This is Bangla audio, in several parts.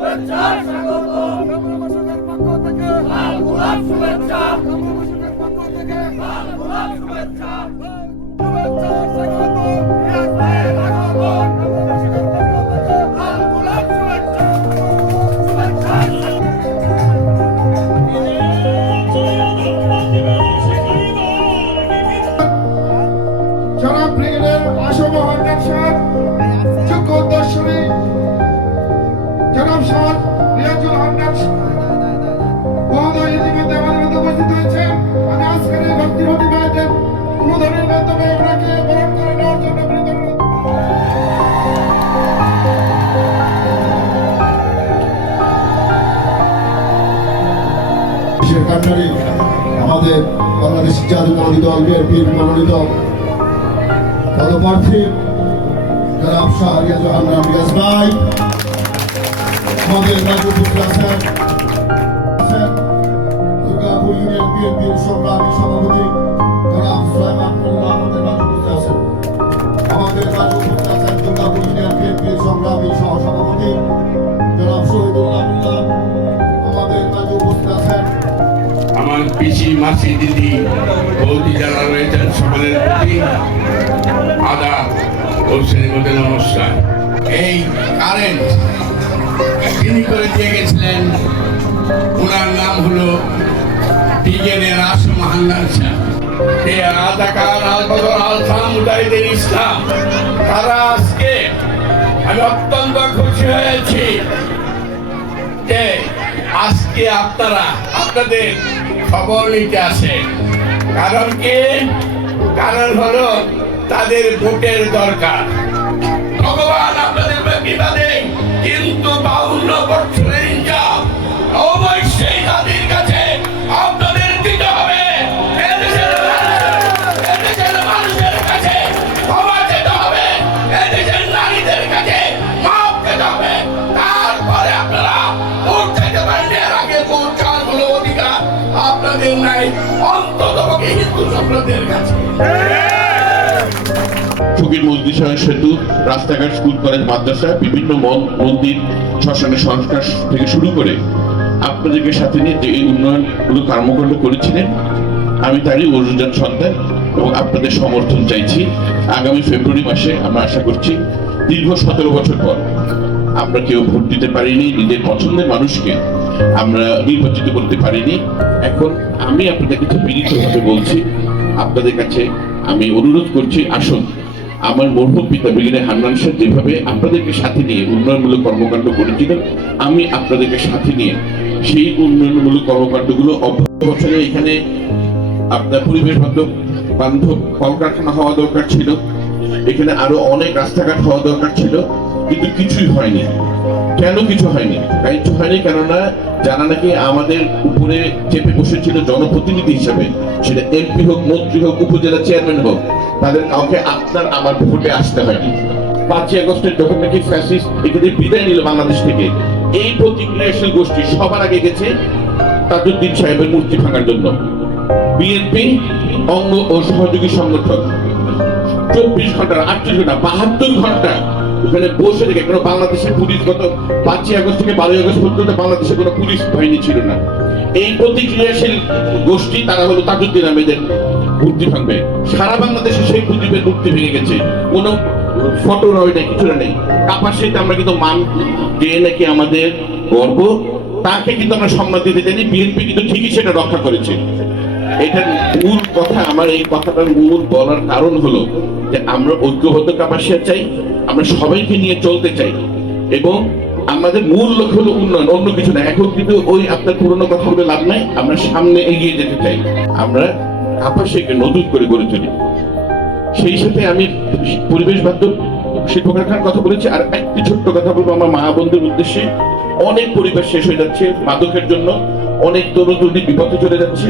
শুভেচ্ছা স্বাগত গ্রামবাসীদের পক্ষ থেকে লাল গোলাপ শুভেচ্ছা গ্রামবাসীদের পক্ষ থেকে লাল গোলাপ শুভেচ্ছা শুভেচ্ছা স্বাগত গ্রামবাসীদের পক্ষ থেকে লাল গোলাপ শুভেচ্ছা শুভেচ্ছা জনাব ব্রিগেডিয়ার আসম হান্নান সাহেব যোগ্য দর্শনী জনাব সাহেব রিয়াজুল হান্নান মহোদয় ইতিমধ্যে আমাদের মধ্যে উপস্থিত হয়েছেন। আমি আজকের এই ভক্তি প্রতিবাদের অনুদানের মাধ্যমে ওনাকে বরণ করে নেওয়ার জন্য কান্নারি আমাদের বাংলাদেশ জাতীয়তাবাদী দল বিএনপির মনোনীত পদপ্রার্থী জনাব শাহ রিয়াজুল হান্নান রিয়াজ ভাই, আমাদের রাজপুত্র আছেন দুর্গাপুর ইউনিয়ন বিএনপির সংগ্রামী সভাপতি জনাব সুলাইমান মোল্লা, আমাদের রাজপুত্র আছেন। আমাদের রাজপুত্র আছেন দুর্গাপুর ইউনিয়ন বিএনপির সংগ্রামী সহসভাপতি জনাব শহীদুল্লাহ মোল্লা, আমাদের রাজপুত্র আছেন। আমার পিসি মাসি দিদি বৌদি যারা রয়েছেন সকলের প্রতি আদাব ও শ্রেণীমতে নমস্কার। এই কারেন্ট তিনি করে দিয়ে গেছিলেন, ওনার নাম হলো ব্রিগেডিয়ার আসম হান্নান সাহেব। এই রাজাকার আল বদর আল মুজাহিদুল ইসলাম তারা আজকে আমি অত্যন্ত খুশি হয়েছি যে আজকে আপনারা আপনাদের খবর নিতে আসেন। কারণ কি? কারণ হলো তাদের ভোটের দরকার। ভগবান আপনাদের বিবাদে কিন্তু 52 বছরের ইনকাম অবশ্যই তাদের কাছে আপনাদের দিতে হবে। এদেশের মানুষের কাছে ক্ষমা চেতে হবে, এদেশের নারীদের কাছে মাপ পেতে হবে। তারপরে আপনারা ভোট চাইতে পারেন। এর আগে ভোট চাওয়ার কোনো অধিকার আপনাদের নাই, অন্তত হিন্দু সম্প্রদায়ের কাছে। ফকির মজলিস সেতু, রাস্তাঘাট, স্কুল, কলেজ, মাদ্রাসা, বিভিন্ন মন্দির, শ্মশানের সংস্কার থেকে শুরু করে আপনাদেরকে সাথে নিয়ে যে এই উন্নয়নগুলো কর্মকাণ্ড করেছিলেন, আমি তারই অর্জন সন্তান এবং আপনাদের সমর্থন চাইছি। আগামী ফেব্রুয়ারি মাসে আমরা আশা করছি দীর্ঘ 17 বছর পর আমরা কেউ ভোট দিতে পারিনি, নিজের পছন্দের মানুষকে আমরা নির্বাচিত করতে পারিনি। এখন আমি আপনাদের কাছে বিনীতভাবে বলছি, আপনাদের কাছে আমি অনুরোধ করছি, আসুন আমার মরহুম পিতা ব্রিগেডিয়ার হান্নান সাহেব যেভাবে আপনাদেরকে সাথে নিয়ে উন্নয়নমূলক কর্মকাণ্ড করেছিলেন, আমি আপনাদেরকে সাথে নিয়ে সেই উন্নয়নমূলক কর্মকাণ্ডগুলো অব্যাহত বছরে এখানে আপনার পরিবেশ বান্ধব কলকারখানা হওয়া দরকার ছিল, এখানে আরো অনেক রাস্তাঘাট হওয়া দরকার ছিল, কিন্তু কিছুই হয়নি। কেন কিছু হয়নি? কিছু হয়নি কেননা যারা নাকি আমাদের উপরে চেপে বসেছিল জনপ্রতিনিধি হিসাবে, সেটা এমপি হোক, মন্ত্রী হোক, উপজেলা চেয়ারম্যান হোক, তাদের কাউকে আপনার আমার ভোটে আসতে হয়নি। 5ই আগস্টের যখন নাকি ফ্যাসিস্ট এখানে বিদায় নিল বাংলাদেশ থেকে, এই প্রতিক্রিয়াশীল গোষ্ঠী সবার আগে গেছে তাজউদ্দিন সাহেবের মূর্তি ভাঙার জন্য। বিএনপি অঙ্গ ও সহযোগী সংগঠন 24 ঘন্টা, 38 ঘন্টা, 72 ঘন্টা ওখানে বসে থেকে কোনো বাংলাদেশের পুলিশ গত 5ই আগস্ট থেকে 12ই আগস্ট পর্যন্ত বাংলাদেশে কোনো পুলিশ বাহিনী ছিল না। এই প্রতিক্রিয়াশীল গোষ্ঠী তারা হলো তাজউদ্দিন আহমেদের মূর্তি ভাঙবে। সারা বাংলাদেশে সেই মুজিবের মূর্তি ভেঙে গেছে, কোনো ফটো রয় নেই, কিছু নেই। কাপাসিতে আমরা কিন্তু মান যে নাকি আমাদের গর্ব, তাকে কিন্তু আমরা সম্মান দিতে জানি। বিএনপি কিন্তু ঠিকই সেটা রক্ষা করেছে। এটার মূল কথা, আমার এই কথাটার মূল বলার কারণ হলো যে আমরা ঐক্যবদ্ধ কাপাসিয়া চাই, আমরা সবাইকে নিয়ে চলতে চাই এবং আমাদের মূল লক্ষ্য হলো উন্নয়ন, অন্য কিছু না। এখন কিন্তু ওই আপনার পুরোনো কথা বলে লাভ নাই, আমরা সামনে এগিয়ে যেতে চাই, আমরা কাপাসিয়াকে নতুন করে গড়ে তুলি। সেই সাথে আমি পরিবেশ বান্ধব শিল্প কারখানার কথা বলেছি। আর একটি ছোট্ট কথা বলবো আমার মা বন্ধুর উদ্দেশ্যে। অনেক পরিবেশ শেষ হয়ে যাচ্ছে মাদকের জন্য, অনেক তরুণ তরুণী বিপথে চলে যাচ্ছে।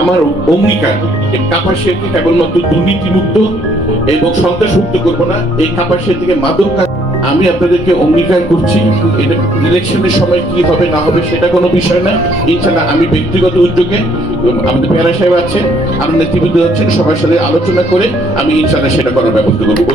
আমার অঙ্গীকার, কাপাসিয়াকে কেবলমাত্র দুর্নীতিমুক্ত এবং সন্ত্রাসমুক্ত করবো না, এই কাপাসিয়া থেকে মাদক। আমি আপনাদেরকে অঙ্গীকার করছি, এটা ইলেকশনের সময় কি হবে না হবে সেটা কোনো বিষয় না। ইনশাআল্লাহ আমি ব্যক্তিগত উদ্যোগে, আমাদের পেয়ারা সাহেব আছেন, আরো নেতৃবৃন্দ আছেন, সবার সাথে আলোচনা করে আমি ইনশাআল্লাহ সেটা করার ব্যবস্থা করবো।